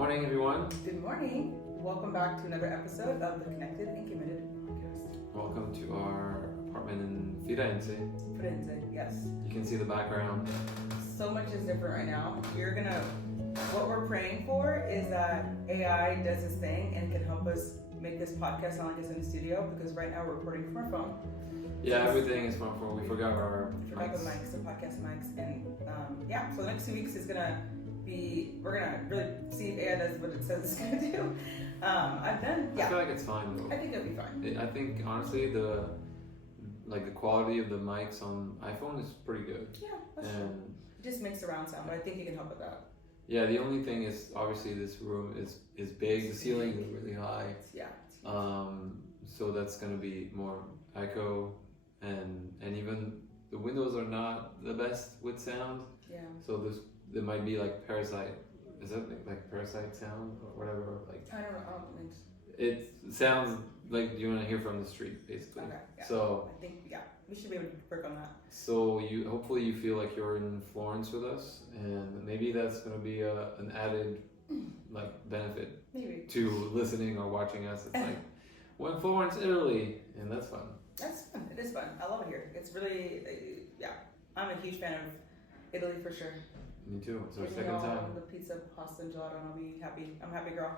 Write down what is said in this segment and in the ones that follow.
morning, everyone. Good morning. Welcome back to another episode of the Connected and Committed podcast. Welcome to our apartment in Firenze. Firenze, yes. You can see the background. So much is different right now. What we're praying for is that AI does this thing and can help us make this podcast sound like it's in the studio, because right now we're recording from our phone. Yeah, everything is fun for. We forgot our Forgot mics. the mics, the podcast mics, and so the next 2 weeks is gonna be, we're gonna really see if AI does what it says it's gonna do. I feel like it's fine though. I think it'll be fine. I think honestly the quality of the mics on iPhone is pretty good. Yeah, that's true. And It just makes surround sound, but I think it can help with that. yeah, the only thing is obviously this room is big. The ceiling is really high. Yeah. So that's gonna be more echo, and even the windows are not the best with sound. Yeah. So there might be like parasite. Is that like parasite sound or whatever? Like I don't know. I don't think. it sounds like you want to hear from the street, basically. Okay. Yeah. So I think we should be able to work on that. so hopefully you feel like you're in Florence with us, and maybe that's gonna be an added like benefit Maybe. to listening or watching us. It's like we're in Florence, Italy, and that's fun. That's fun. It is fun. I love it here. It's really, I'm a huge fan of Italy for sure. Me too. It's our Give me second all time. the pizza, pasta, and gelato, and I'll be happy. I'm a happy girl.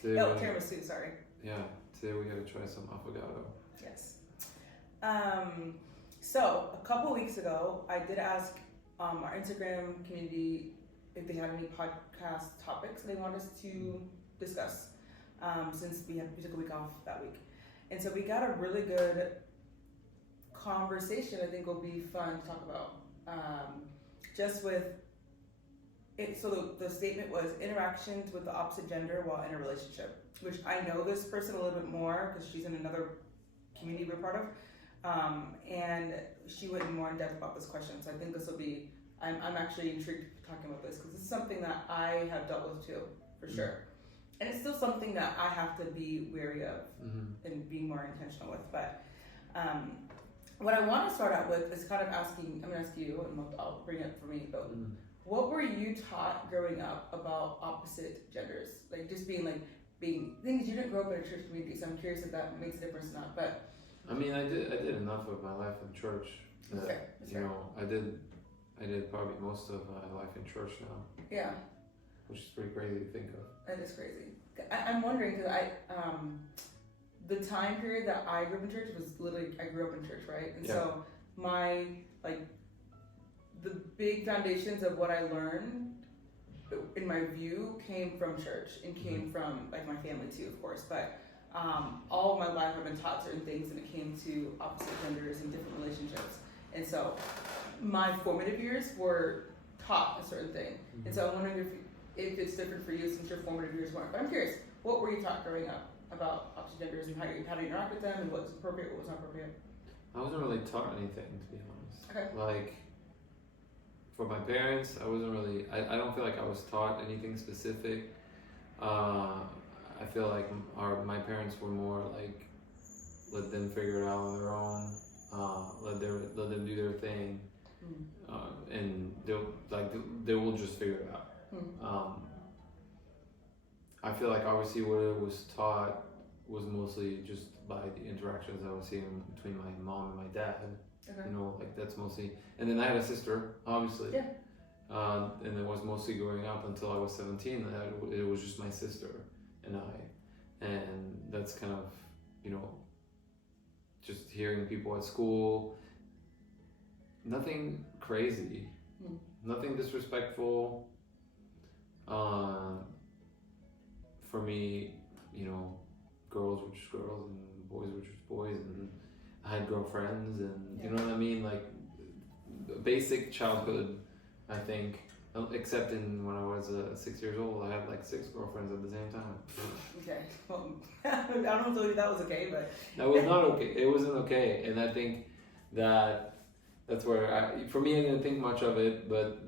Today Oh, we- tiramisu. Sorry. yeah, today we gotta try some affogato. Yes. So a couple weeks ago, I did ask our Instagram community if they had any podcast topics they want us to discuss, since we took a week off that week, and so we got a really good conversation. I think will be fun to talk about. Just with it. So the statement was interactions with the opposite gender while in a relationship, which I know this person a little bit more because she's in another community we're part of, and she went more in depth about this question. So I think this will be. I'm actually intrigued talking about this because this is something that I have dealt with too, for sure, and it's still something that I have to be wary of and be more intentional with. But what I want to start out with is kind of asking. I'm gonna ask you, and I'll bring it for me. But what were you taught growing up about opposite genders? Like just being things you didn't grow up in a church community. So I'm curious if that makes a difference or not. But I mean, I did enough of my life in church. That, that's fair. I did probably most of my life in church now. Yeah. Which is pretty crazy to think of. That is crazy. I'm wondering because the time period that I grew up in church was literally I grew up in church, right? And so my the big foundations of what I learned in my view came from church and came from my family too, of course. But all of my life I've been taught certain things when it came to opposite genders and different relationships. And so my formative years were taught a certain thing. And so I'm wondering if it's different for you since your formative years weren't. But I'm curious, what were you taught growing up about opposite genders and how to interact with them and what's appropriate, what was not appropriate? I wasn't really taught anything, to be honest. Okay. Like, for my parents, I wasn't really. I don't feel like I was taught anything specific. I feel like my parents were more like, let them figure it out on their own. Let them do their thing, and they will just figure it out. I feel like obviously what it was taught was mostly just by the interactions I was seeing between my mom and my dad. Okay. That's mostly. And then I had a sister, obviously. Yeah. And it was mostly growing up until I was 17. It was just my sister and I, and that's kind of just hearing people at school. Nothing crazy, nothing disrespectful. For me, girls were just girls and boys were just boys, and I had girlfriends, and you know what I mean, like basic childhood. I think, except when I was 6 years old, I had like 6 girlfriends at the same time. Okay. Well, I don't know if that was okay, but that was not okay. It wasn't okay, and I think that's where for me, I didn't think much of it, but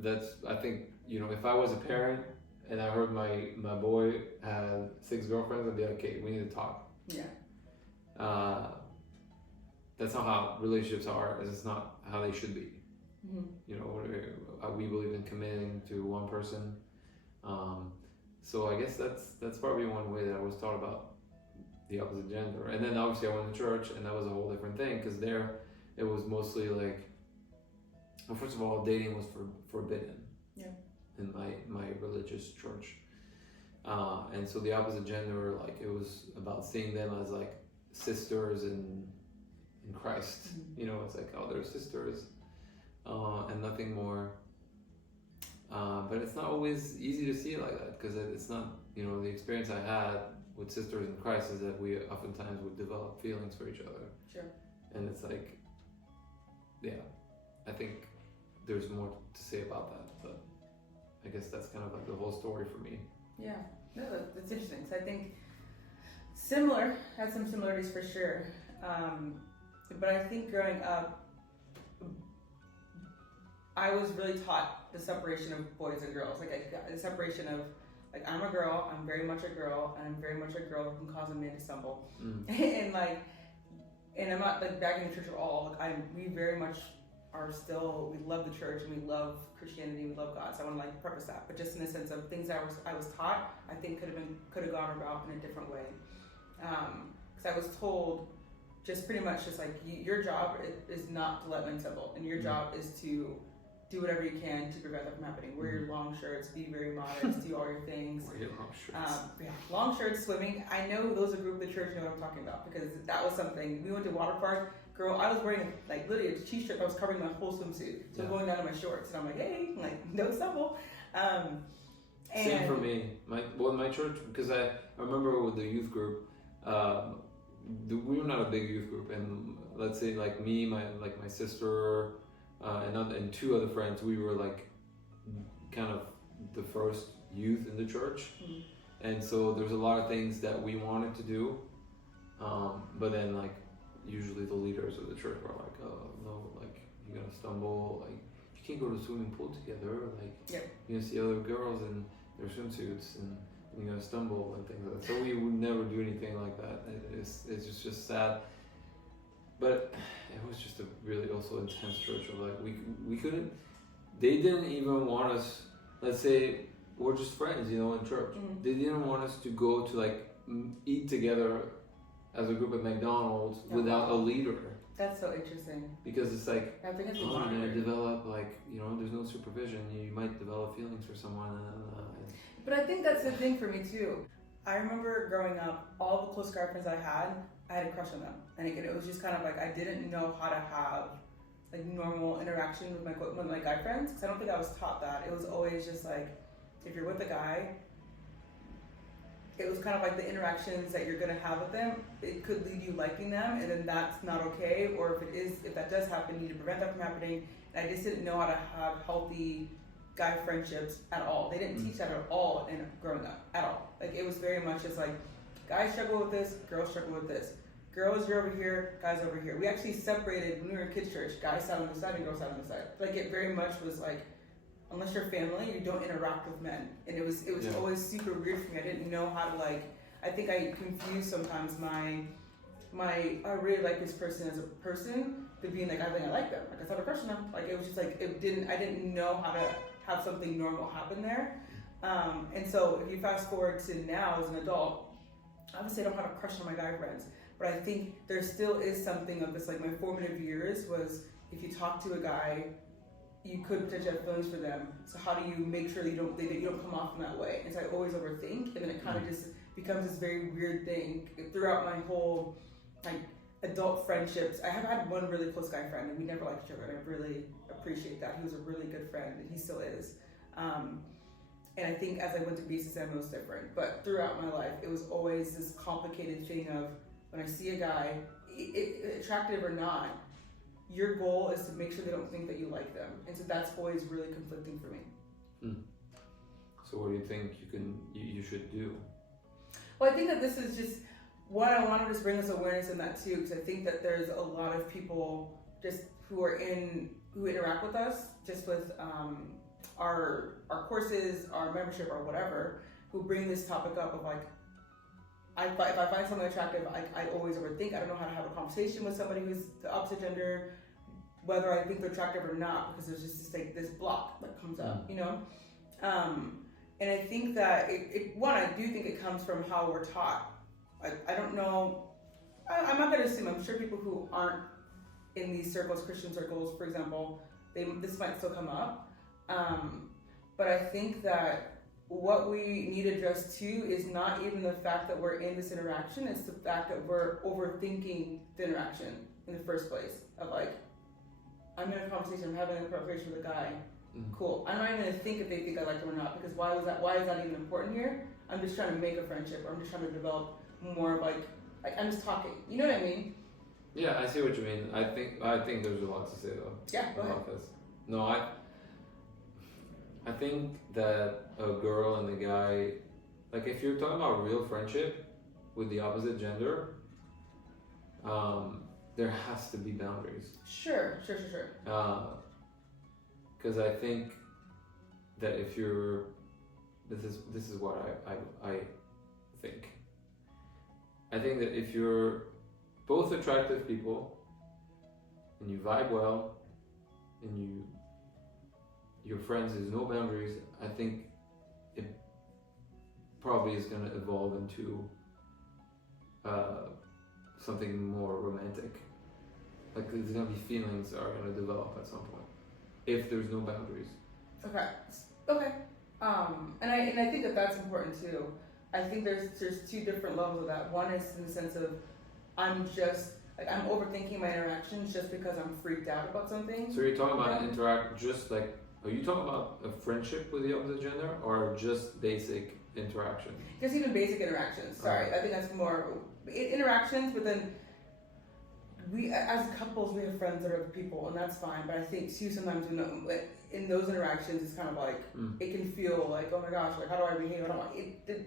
I think if I was a parent and I heard my boy had 6 girlfriends, I'd be like, okay, we need to talk. Yeah. That's not how relationships are. It's not how they should be. We believe in committing to one person. so I guess that's probably one way that I was taught about the opposite gender. And then obviously I went to church, and that was a whole different thing, because there it was mostly like, well, first of all, dating was forbidden. Yeah. In my religious church, and so the opposite gender, like, it was about seeing them as like sisters in Christ. Mm-hmm. You know, it's like, oh, they're sisters, and nothing more. But it's not always easy to see it like that, because it's not, you know, the experience I had with sisters in Christ is that we oftentimes would develop feelings for each other. Sure. And it's like, yeah, I think there's more to say about that, but I guess that's kind of like the whole story for me. Yeah, no, that's interesting. So I think had some similarities for sure. But I think growing up, I was really taught the separation of boys and girls. Like the separation of, like, I'm a girl, I'm very much a girl, and I'm very much a girl who can cause a man to stumble. And I'm not like bagging the church at all. Like, we very much are still, we love the church and we love Christianity, we love God. So I want to like preface that, but just in the sense of things that I was taught, I think could have gone about in a different way. Because I was told just pretty much just like, your job is not to let men stumble, and your job is to do whatever you can to prevent that from happening. Wear your long shirts, be very modest, do all your things. Wear your long shirts. Long shirts, swimming. I know those who grew up in the church know what I'm talking about, because that was something. We went to water park. Girl, I was wearing like literally a t-shirt. I was covering my whole swimsuit, so going down to my shorts, and I'm like, hey, like, don't stumble. Same for me. My church, because I remember with the youth group, we were not a big youth group, and let's say like me, my sister, and two other friends, we were like kind of the first youth in the church, and so there's a lot of things that we wanted to do, but then like usually the leaders of the church were like, oh no, like, you're gonna stumble, like, you can't go to the swimming pool together, like, you're gonna see other girls in their swimsuits, and you're gonna stumble and things like that. So we would never do anything like that. It's just sad. But it was just a really also intense church of like, we couldn't, they didn't even want us, let's say we're just friends, you know, in church. They didn't want us to go to like eat together as a group at McDonald's without a leader. That's so interesting. Because it's like, I think it's you're gonna develop, like, you know, there's no supervision. You might develop feelings for someone. But I think that's the thing for me too. I remember growing up, all the close guy friends I had a crush on them. And again, it was just kind of like, I didn't know how to have like normal interaction with my guy friends, because I don't think I was taught that. It was always just like, if you're with a guy, it was kind of like the interactions that you're gonna have with them, it could lead you liking them, and then that's not okay. Or if that does happen, you need to prevent that from happening. And I just didn't know how to have healthy guy friendships at all. They didn't teach that at all in growing up, at all. Like, it was very much just like, guys struggle with this, girls struggle with this. Girls, you're over here, guys over here. We actually separated when we were in kids' church, guys sat on the side and girls sat on the side. Like, it very much was like, unless you're family, you don't interact with men. And it was always super weird for me. I didn't know how to, like, I think I confused sometimes I really like this person as a person, to being like, I think I like them. Like, I thought a crush on them. Like, it was just like, I didn't know how to have something normal happen there. And so if you fast forward to now as an adult, obviously I don't have a crush on my guy friends, but I think there still is something of this, like, my formative years was, if you talk to a guy, you could potentially have feelings for them. So how do you make sure that you don't come off in that way? And so I always overthink, and then it kind of just becomes this very weird thing throughout my whole, like, adult friendships. I have had one really close guy friend, and we never liked each other, and I really appreciate that. He was a really good friend, and he still is. And I think as I went to BCSM, it was different. But throughout my life, it was always this complicated thing of, when I see a guy, attractive or not, your goal is to make sure they don't think that you like them. And so that's always really conflicting for me. So what do you think you should do? Well, I think that this is just what I wanted to bring this awareness in that too, because I think that there's a lot of people just who interact with us, just with our courses, our membership, or whatever, who bring this topic up of like, if I find someone attractive, I always overthink. I don't know how to have a conversation with somebody who's the opposite gender, whether I think they're attractive or not, because there's just this block that comes up, you know? And I think that I do think it comes from how we're taught. I don't know. I'm not going to assume. I'm sure people who aren't in these circles, Christian circles, for example, this might still come up. But I think that what we need to address too is not even the fact that we're in this interaction, it's the fact that we're overthinking the interaction in the first place. Of like, I'm in a conversation, I'm having a conversation with a guy. Cool. I'm not even gonna think if they think I like them or not, because why is that even important here? I'm just trying to make a friendship, or I'm just trying to develop more of like I'm just talking. You know what I mean? Yeah, I see what you mean. I think there's a lot to say though. Yeah, go ahead. About this. No, I think that a girl and a guy, like if you're talking about real friendship with the opposite gender, there has to be boundaries. Sure. Because I think that if you're, this is what I think. I think that if you're both attractive people and you vibe well and your friends, there's no boundaries, I think it probably is going to evolve into something more romantic. Like there's going to be feelings that are going to develop at some point if there's no boundaries. Okay. And I think that that's important too. I think there's two different levels of that. One is in the sense of I'm overthinking my interactions just because I'm freaked out about something. So you're talking about are you talking about a friendship with the opposite gender or just basic interaction? Just even basic interactions. Sorry, I think that's more interactions. But then we, as couples, we have friends that are people, and that's fine. But I think too sometimes in those interactions, it's kind of like it can feel like, oh my gosh, like how do I behave?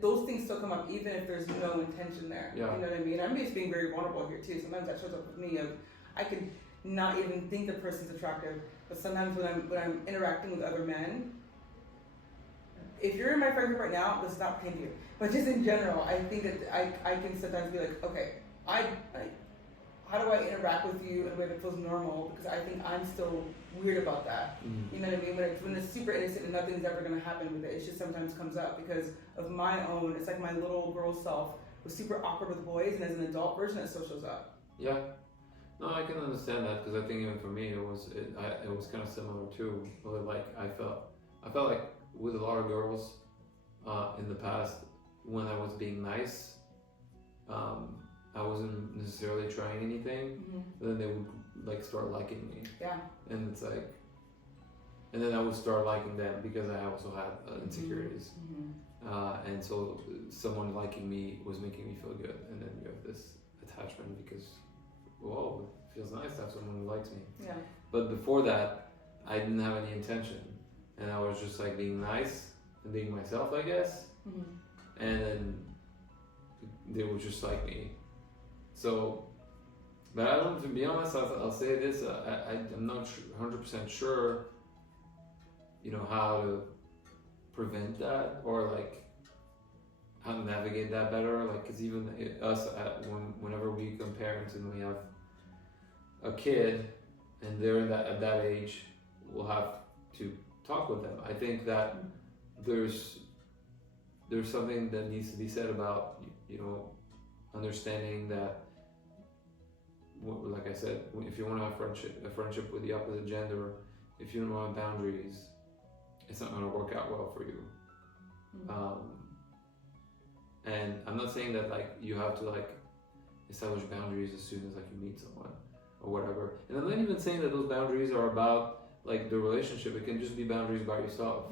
Those things still come up even if there's no intention there. Yeah. You know what I mean? I'm just being very vulnerable here too. Sometimes that shows up with me. I could not even think the person's attractive, but sometimes when I'm interacting with other men, if you're in my friend group right now, this is not pertaining to you, but just in general, I think that I can sometimes be like, okay, how do I interact with you in a way that feels normal? Because I think I'm still weird about that. You know what I mean? When it's super innocent and nothing's ever going to happen with it, it just sometimes comes up because of my own. It's like my little girl self was super awkward with boys, and as an adult version, it still shows up. Yeah. No, I can understand that because I think even for me, it was kind of similar too. Like I felt like with a lot of girls in the past, when I was being nice, I wasn't necessarily trying anything, but then they would like start liking me. Yeah. And it's like, and then I would start liking them because I also had insecurities. And so someone liking me was making me feel good, and then you have this attachment because, whoa, it feels nice to have someone who likes me. Yeah. But before that, I didn't have any intention, and I was just like being nice and being myself, I guess. And then they would just like me. So, but I don't, to be honest, I'll say this, I'm not 100% sure, how to prevent that or like how to navigate that better. Like, cause even us, whenever we become parents and we have a kid and they're at that age, we'll have to talk with them. I think that there's something that needs to be said about, understanding that, like I said, if you want to have a friendship with the opposite gender, if you don't have boundaries, it's not going to work out well for you. And I'm not saying that like you have to like establish boundaries as soon as like you meet someone or whatever. And I'm not even saying that those boundaries are about like the relationship. It can just be boundaries by yourself.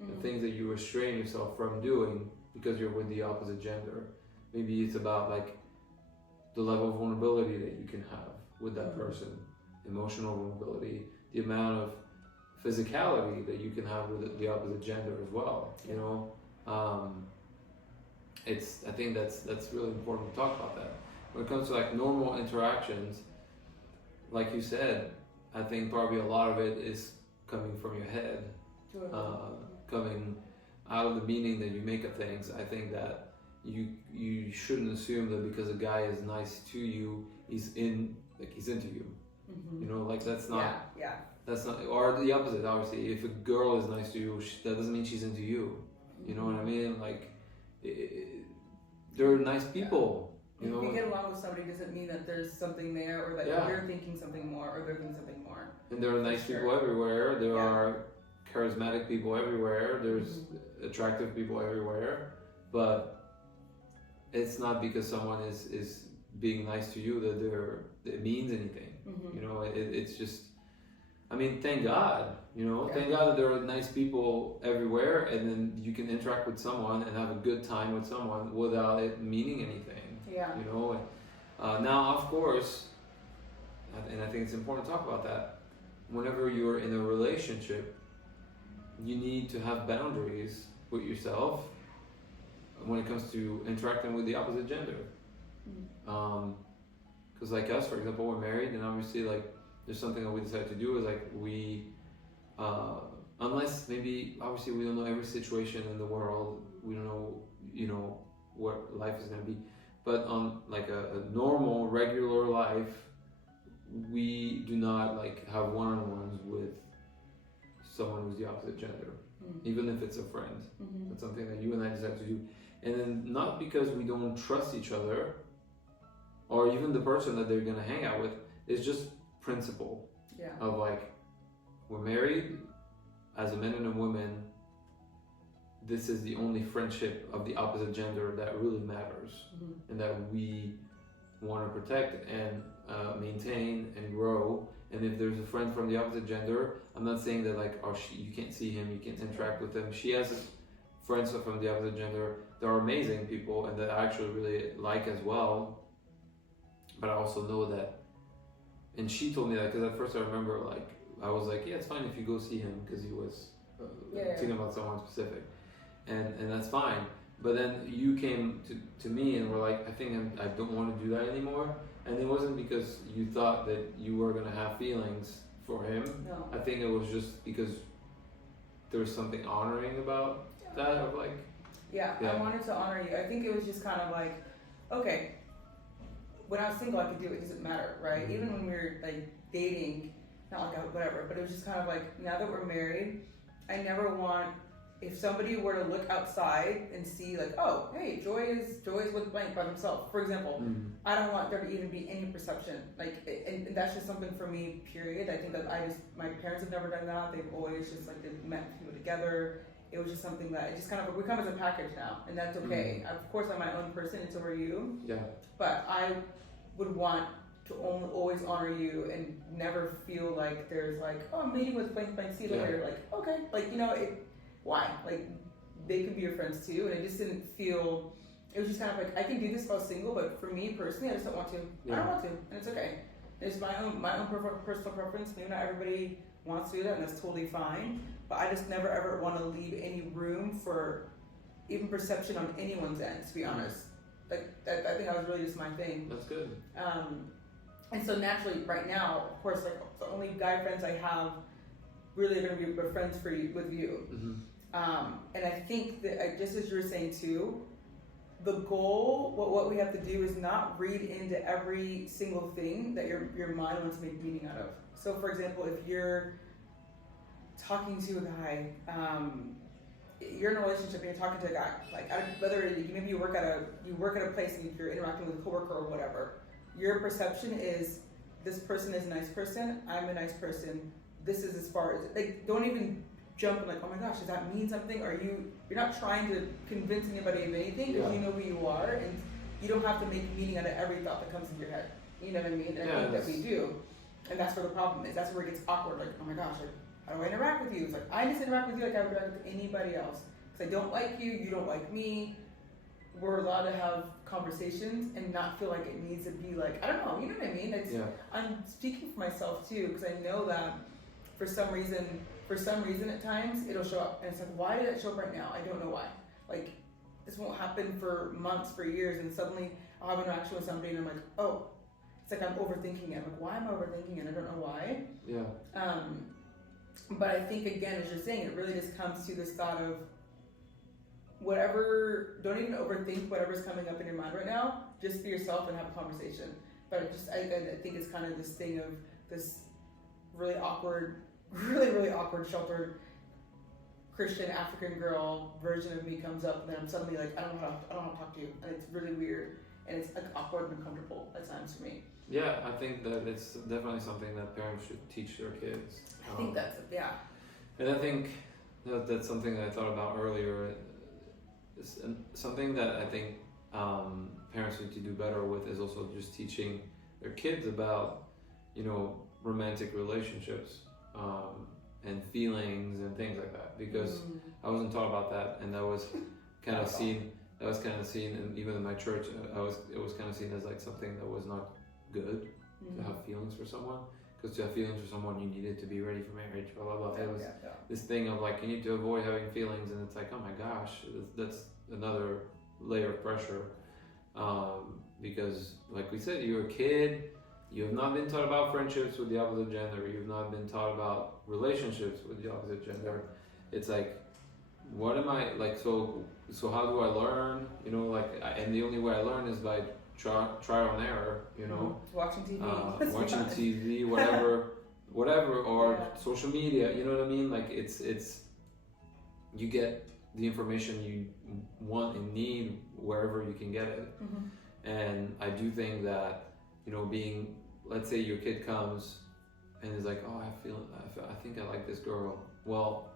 The things that you restrain yourself from doing because you're with the opposite gender. Maybe it's about like the level of vulnerability that you can have with that person, emotional vulnerability, the amount of physicality that you can have with the opposite gender as well. I think that's really important to talk about that. When it comes to like normal interactions, like you said, I think probably a lot of it is coming from your head, coming out of the meaning that you make of things. I think that you shouldn't assume that because a guy is nice to you, he's into you. Like that's not. Yeah. That's not, or the opposite. Obviously, if a girl is nice to you, that doesn't mean she's into you. You know what I mean? Like, they're nice people. You know? If you get along with somebody, doesn't mean that there's something there, or that you're thinking something more, or they're thinking something more. And there are nice people everywhere. There are charismatic people everywhere. There's attractive people everywhere. But it's not because someone is being nice to you that it means anything. Mm-hmm. You know, it's just. I mean, thank God. You know, thank God that there are nice people everywhere, and then you can interact with someone and have a good time with someone without it meaning anything. Yeah. You know, now of course, and I think it's important to talk about that. Whenever you're in a relationship, you need to have boundaries with yourself when it comes to interacting with the opposite gender. Because like us, for example, we're married, and obviously like there's something that we decide to do is like we, unless maybe obviously we don't know every situation in the world, we don't know, you know, what life is going to be. But on like a normal, regular life, we do not like have one-on-ones with someone who's the opposite gender, even if it's a friend. That's something that you and I decide to do. And then not because we don't trust each other, or even the person that they're gonna hang out with, it's just principle of like, we're married as a man and a woman. This is the only friendship of the opposite gender that really matters, and that we want to protect and maintain and grow. And if there's a friend from the opposite gender, I'm not saying that like, you can't see him, you can't interact with him. She has friends from the opposite gender that are amazing people and that I actually really like as well. But I also know that, and she told me that because at first I remember like, I was like, yeah, it's fine if you go see him because he was thinking about someone specific. And that's fine. But then you came to me and were like, I think I don't want to do that anymore. And it wasn't because you thought that you were going to have feelings for him. No. I think it was just because there was something honoring about that of like... I wanted to honor you. I think it was just kind of like, okay, when I was single I could do it, it doesn't matter, right? Even when we were like dating, not like whatever, but it was just kind of like, now that we're married, I never want... If somebody were to look outside and see like, oh, hey, Joy is with blank by themselves, for example, I don't want there to even be any perception. Like, and that's just something for me, period. I think that my parents have never done that. They've always just like, they've met people together. It was just something that it just kind of, we come as a package now, and that's okay. Of course, I'm my own person, and so are you. Yeah. But I would want to always honor you and never feel like there's like, oh, I'm meeting with blank, see you later. Like, okay, like, you know, why? Like, they could be your friends too, and I just didn't feel, it was just kind of like, I can do this if I was single, but for me personally, I just don't want to. I don't want to, and it's okay. It's my own personal preference. Maybe not everybody wants to do that, and that's totally fine, but I just never ever want to leave any room for even perception on anyone's end, to be honest. Like, I think that was really just my thing. That's good. And so naturally, right now, of course, like, the only guy friends I have really are going to be friends with you. And I think that, just as you were saying too, the goal, what we have to do is not read into every single thing that your mind wants to make meaning out of. So for example, if you're talking to a guy, you're in a relationship and you're talking to a guy, like whether maybe you work at a place and you're interacting with a coworker or whatever, your perception is, this person is a nice person, I'm a nice person, this is as far as, like, don't even jump and like, oh my gosh, does that mean something? Or you're not trying to convince anybody of anything, because you know who you are, and you don't have to make meaning out of every thought that comes into your head. You know what I mean? And I think that we do. And that's where the problem is. That's where it gets awkward. Like, oh my gosh, like, how do I interact with you? It's like, I just interact with you like I would interact with anybody else. Because I don't like you, you don't like me. We're allowed to have conversations and not feel like it needs to be like, I don't know, you know what I mean? I'm speaking for myself too, because I know that for some reason at times it'll show up, and it's like, why did it show up right now? I don't know why. Like, this won't happen for months, for years, and suddenly I'll have an interaction with somebody and I'm like, oh, it's like I'm overthinking it. I'm like, why am I overthinking it? I don't know why. But I think, again, as you're saying, it really just comes to this thought of whatever, don't even overthink whatever's coming up in your mind right now. Just be yourself and have a conversation. But I think it's kind of this thing of this really awkward, sheltered Christian African girl version of me comes up, and then I'm suddenly like, I don't know how to talk to you, and it's really weird, and it's like awkward and uncomfortable at times for me. Yeah, I think that it's definitely something that parents should teach their kids. I think that's And I think that's something that I thought about earlier. Something that I think parents need to do better with is also just teaching their kids about, romantic relationships and feelings and things like that. Because I wasn't taught about that, and that was kind of seen. That was kind of seen, and even in my church, it was kind of seen as like something that was not good to have feelings for someone. Because to have feelings for someone, you needed to be ready for marriage, blah, blah, blah. It was this thing of like, you need to avoid having feelings, and it's like, oh my gosh, that's another layer of pressure. Because, like we said, you're a kid, you have not been taught about friendships with the opposite gender, you've not been taught about relationships with the opposite gender. It's like, what am I, like, so how do I learn? And the only way I learn is by trial and error, watching TV, watching TV, whatever, or social media. You know what I mean? Like it's you get the information you want and need wherever you can get it. And I do think that let's say your kid comes and is like, oh, I think I like this girl. Well,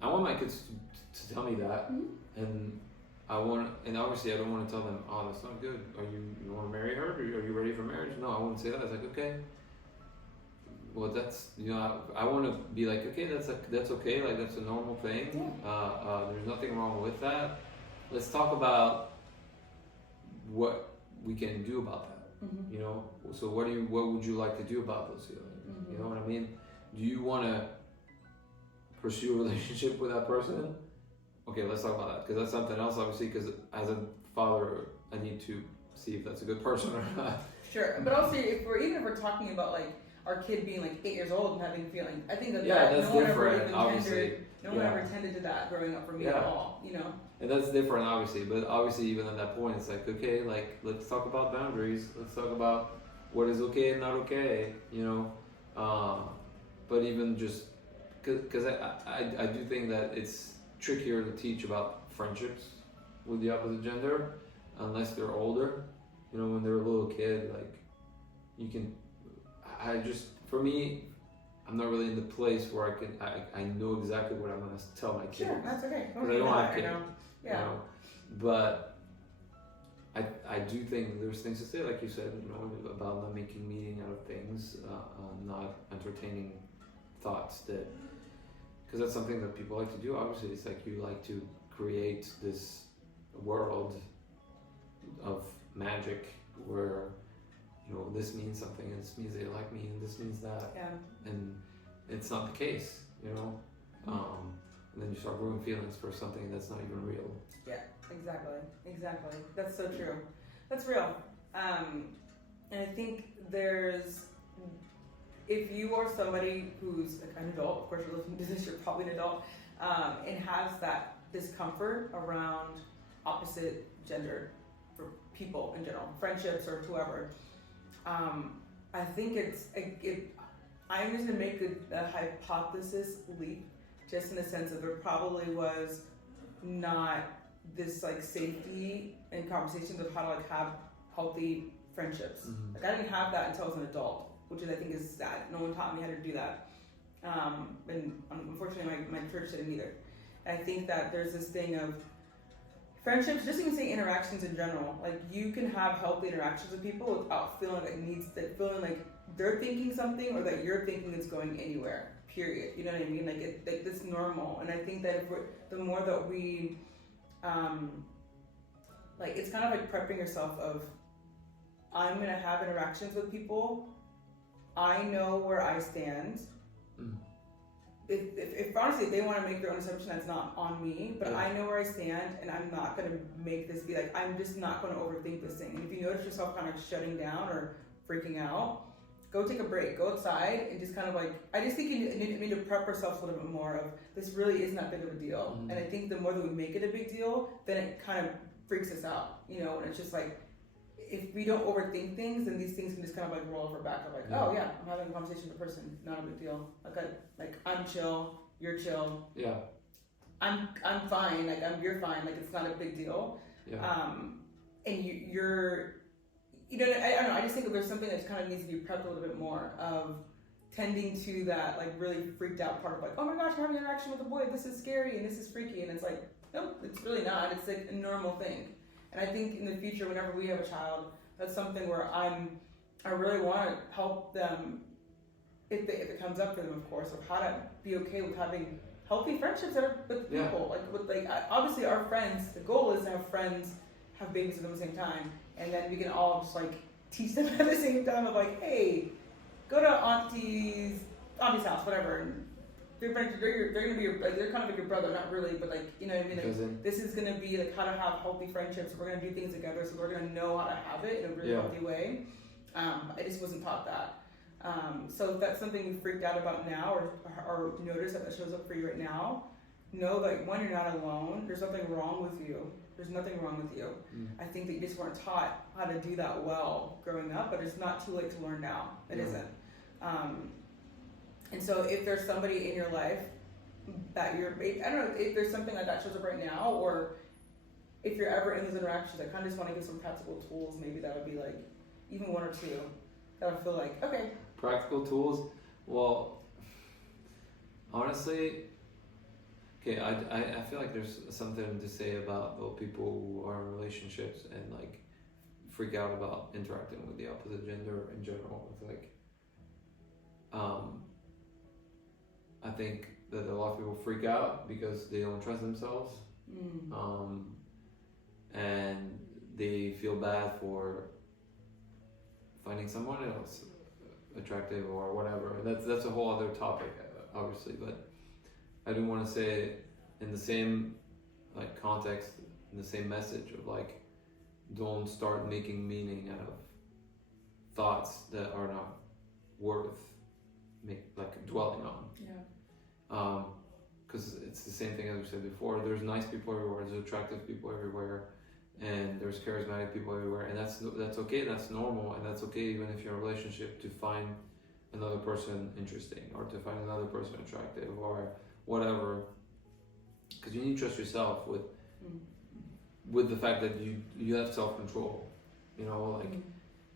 I want my kids to tell me that, and obviously I don't want to tell them, oh, that's not good. You want to marry her? Are you ready for marriage? No, I wouldn't say that. It's like, okay, well, that's, I want to be like, okay, that's okay. Like, that's a normal thing. There's nothing wrong with that. Let's talk about what we can do about that. So what would you like to do about those feelings? You know what I mean? Do you want to pursue a relationship with that person? Okay, let's talk about that, because that's something else, obviously, because as a father, I need to see if that's a good person or not. Sure, but also, if we're talking about, like, our kid being, like, 8 years old and having feelings, I think that's no one different, ever obviously. No one ever tended to that growing up for me at all, And that's different, obviously, but obviously, even at that point, it's like, okay, like, let's talk about boundaries, let's talk about what is okay and not okay, but even just, because I do think that it's trickier to teach about friendships with the opposite gender unless they're older. When they're a little kid, like, for me, I'm not really in the place where I know exactly what I'm going to tell my kids. Sure, that's okay. Because I don't have kids. But I do think there's things to say, like you said, about not making meaning out of things, not entertaining thoughts that, because that's something that people like to do. Obviously, it's like you like to create this world of magic where this means something, and this means they like me, and this means that, and it's not the case, and then you start growing feelings for something that's not even real. Yeah, exactly. That's so true. That's real. And I think if you are somebody who's like an adult, of course you're listening to this, you're probably an adult, and has that discomfort around opposite gender for people in general, friendships or whoever, I think I'm just going to make a hypothesis leap, just in the sense that there probably was not this like safety and conversations of how to like have healthy friendships. Like I didn't have that until I was an adult, which I think is sad. No one taught me how to do that. And unfortunately my church didn't either. And I think that there's this thing of friendships, just even say interactions in general. Like you can have healthy interactions with people without feeling feeling like they're thinking something or that you're thinking it's going anywhere. Period. You know what I mean? Like it's normal. And I think that the more that we, like it's kind of like prepping yourself of, I'm gonna have interactions with people. I know where I stand. If honestly they want to make their own assumption, that's not on me, but I know where I stand, and I'm not going to make this be like, I'm just not going to overthink this thing. And if you notice yourself kind of shutting down or freaking out, go take a break, go outside, and just kind of like, I just think you need to prep ourselves a little bit more of, this really isn't that big of a deal. And I think the more that we make it a big deal, then it kind of freaks us out, and it's just like, if we don't overthink things, then these things can just kind of like roll off our back of like, oh yeah, I'm having a conversation with a person, not a big deal. Like I'm chill, you're chill. Yeah. I'm fine, like you're fine, like it's not a big deal. Yeah. And you're, I don't know. I just think there's something that kind of needs to be prepped a little bit more of tending to that like really freaked out part of like, oh my gosh, you're having an interaction with a boy. This is scary and this is freaky, and it's like, no, it's really not. It's like a normal thing. And I think in the future, whenever we have a child, that's something where I really want to help them if it comes up for them, of course, of how to be okay with having healthy friendships that are with people. Like with obviously our friends. The goal is to have friends have babies with them at the same time, and then we can all just like teach them at the same time of like, hey, go to auntie's house, whatever. And they're gonna be they're kind of like your brother, not really, but like what I mean. Like, this is gonna be like how to have healthy friendships. We're gonna do things together, so we're gonna know how to have it in a really healthy way. I just wasn't taught that. So if that's something you freaked out about now, or notice that shows up for you right now, know that one, you're not alone. There's nothing wrong with you. There's nothing wrong with you. I think that you just weren't taught how to do that well growing up, but it's not too late to learn now. It isn't. And so if there's somebody in your life that I don't know, if there's something like that shows up right now, or if you're ever in those interactions, I kind of just want to give some practical tools, maybe that would be like, even one or two, that would feel like, okay. Practical tools? Well, honestly, okay, I feel like there's something to say about people who are in relationships and like freak out about interacting with the opposite gender in general. It's like, I think that a lot of people freak out because they don't trust themselves, and they feel bad for finding someone else attractive or whatever. That's a whole other topic, obviously. But I do want to say, in the same like context, in the same message of like, don't start making meaning out of thoughts that are not worth dwelling on. Because it's the same thing as we said before. There's nice people everywhere. There's attractive people everywhere, and there's charismatic people everywhere, and that's okay. That's normal, and that's okay even if you're in a relationship, to find another person interesting or to find another person attractive or whatever. Because you need to trust yourself with the fact that you have self-control.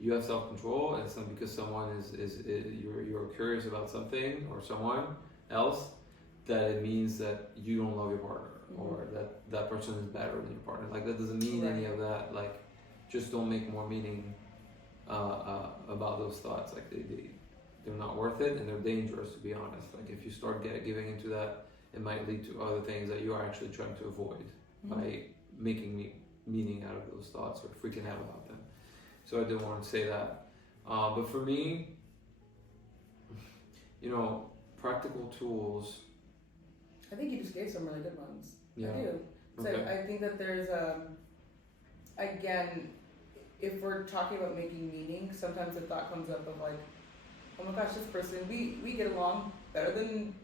You have self-control, and it's not because someone is you're curious about something or someone else that it means that you don't love your partner or that person is better than your partner. Like, that doesn't mean any of that. Like, just don't make more meaning about those thoughts. Like, they're not worth it, and they're dangerous, to be honest. Like, if you start giving into that, it might lead to other things that you are actually trying to avoid by making meaning out of those thoughts or freaking out about them. So I did want to say that. But for me, practical tools. I think you just gave some really good ones. Yeah. I do. So I think that there's, again, if we're talking about making meaning, sometimes the thought comes up of like, oh my gosh, this person, we get along better than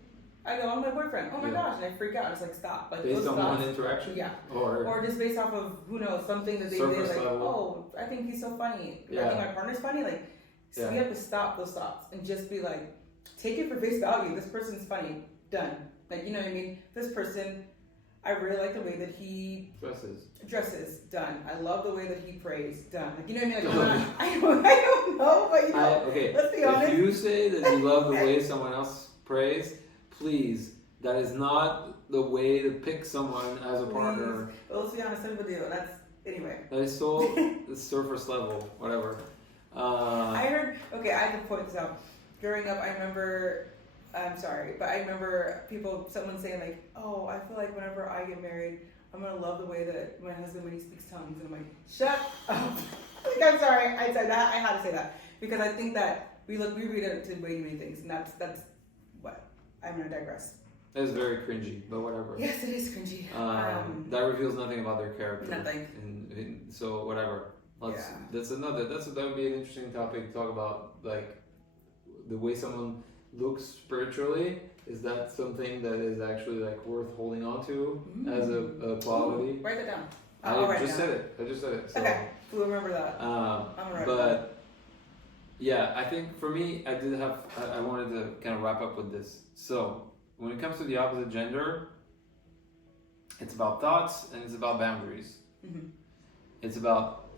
I get along with my boyfriend. Oh my gosh, and I freak out. It's like, stop. Like, based on one interaction? Yeah. Or just based off of, who knows, something that they did, like, oh, I think he's so funny. I think my partner's funny. Like, so we have to stop those thoughts and just be like, take it for face value. This person's funny. Done. Like, you know what I mean? This person, I really like the way that he dresses. Done. I love the way that he prays. Done. Like, you know what I mean? Like, I don't know, but let's be honest. If you say that you love the way someone else prays, please, that is not the way to pick someone as a partner. But let's be honest, some people do, and that's, anyway. That is so the surface level, whatever. I heard, I have to point this out. Growing up, I remember, I'm sorry, but I remember someone saying like, oh, I feel like whenever I get married, I'm going to love the way that my husband, when he speaks tongues, and I'm like, shut up. Like, I'm sorry, I said that, I had to say that. Because I think that we read it to way too many things, and that's what, I'm going to digress. It's very cringy, but whatever. Yes, it is cringy. That reveals nothing about their character. Nothing. And so whatever. That would be an interesting topic to talk about, like, the way someone looks spiritually. Is that something that is actually like worth holding on to as a quality? Write that down. I just said it. So, okay, we'll remember that. But yeah, I think for me, I wanted to kind of wrap up with this. So when it comes to the opposite gender, it's about thoughts and it's about boundaries. Mm-hmm. It's about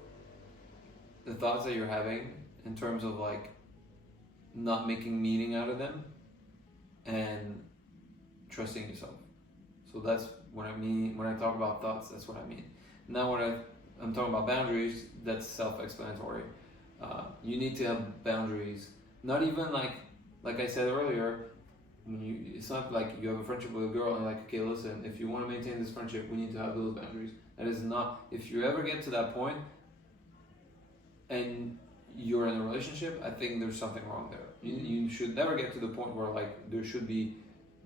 the thoughts that you're having in terms of like not making meaning out of them and trusting yourself. So that's what I mean when I talk about thoughts. That's what I mean. Now when I'm talking about boundaries, that's self-explanatory. You need to have boundaries. Not even like I said earlier. It's not like you have a friendship with a girl and like, okay, listen, if you want to maintain this friendship, we need to have those boundaries. That is not. If you ever get to that point and you're in a relationship, I think there's something wrong there. You should never get to the point where like there should be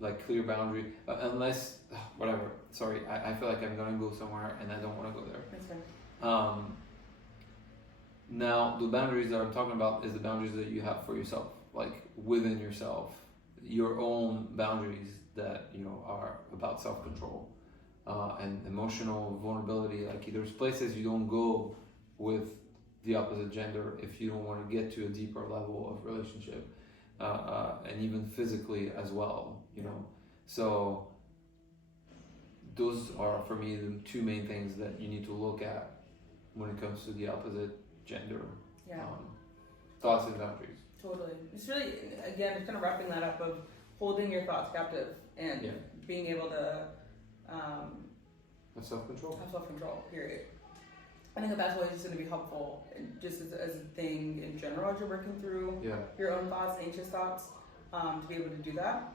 like clear boundary unless whatever. Sorry, I feel like I'm gonna go somewhere and I don't want to go there. That's fine. Now the boundaries that I'm talking about is the boundaries that you have for yourself, like within yourself, your own boundaries that are about self-control and emotional vulnerability. Like there's places you don't go with the opposite gender if you don't want to get to a deeper level of relationship, and even physically as well. So those are for me the two main things that you need to look at when it comes to the opposite gender. Yeah. Thoughts and boundaries. Totally. It's really, again, it's kind of wrapping that up of holding your thoughts captive and being able to have self-control. Have self-control, period. I think that's always just going to be helpful, just as a thing in general as you're working through your own thoughts, anxious thoughts, to be able to do that.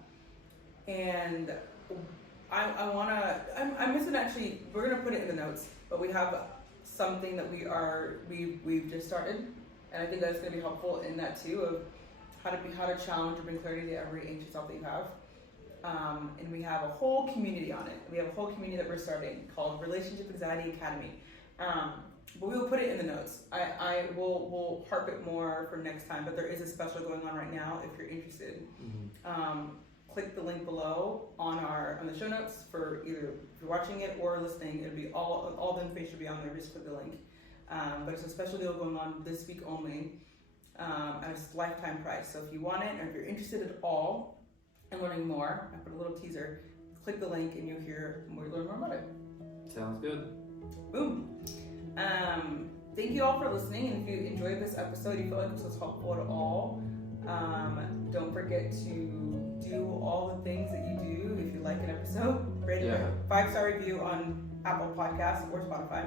And I'm missing actually, we're going to put it in the notes, but we have something that we've just started, and I think that's going to be helpful in that too, of how to challenge or bring clarity to every anxious thought that you have. And we have a whole community on it. We have a whole community that we're starting called Relationship Anxiety Academy. But we will put it in the notes. We'll harp it more for next time, but there is a special going on right now if you're interested. Mm-hmm. Click the link below on the show notes for either if you're watching it or listening. It'll be all the information will be on there. Just click the link. But it's a special deal going on this week only, at a lifetime price. So if you want it, or if you're interested at all in learning more, I put a little teaser. Click the link and you'll learn more about it. Sounds good. Boom. Thank you all for listening, and if you enjoyed this episode, you feel like this was helpful at all, don't forget to do all the things that you do. If you like an episode, rate it a 5-star review on Apple Podcasts or Spotify,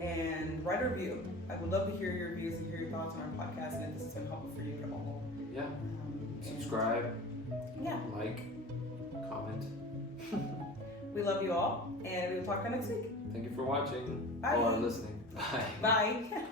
and write a review. I would love to hear your reviews and hear your thoughts on our podcast, and if this has been helpful for you at all. Subscribe, Yeah. like, comment. We love you all, and we will talk next week. Thank you for watching Bye. or listening. Bye. Bye.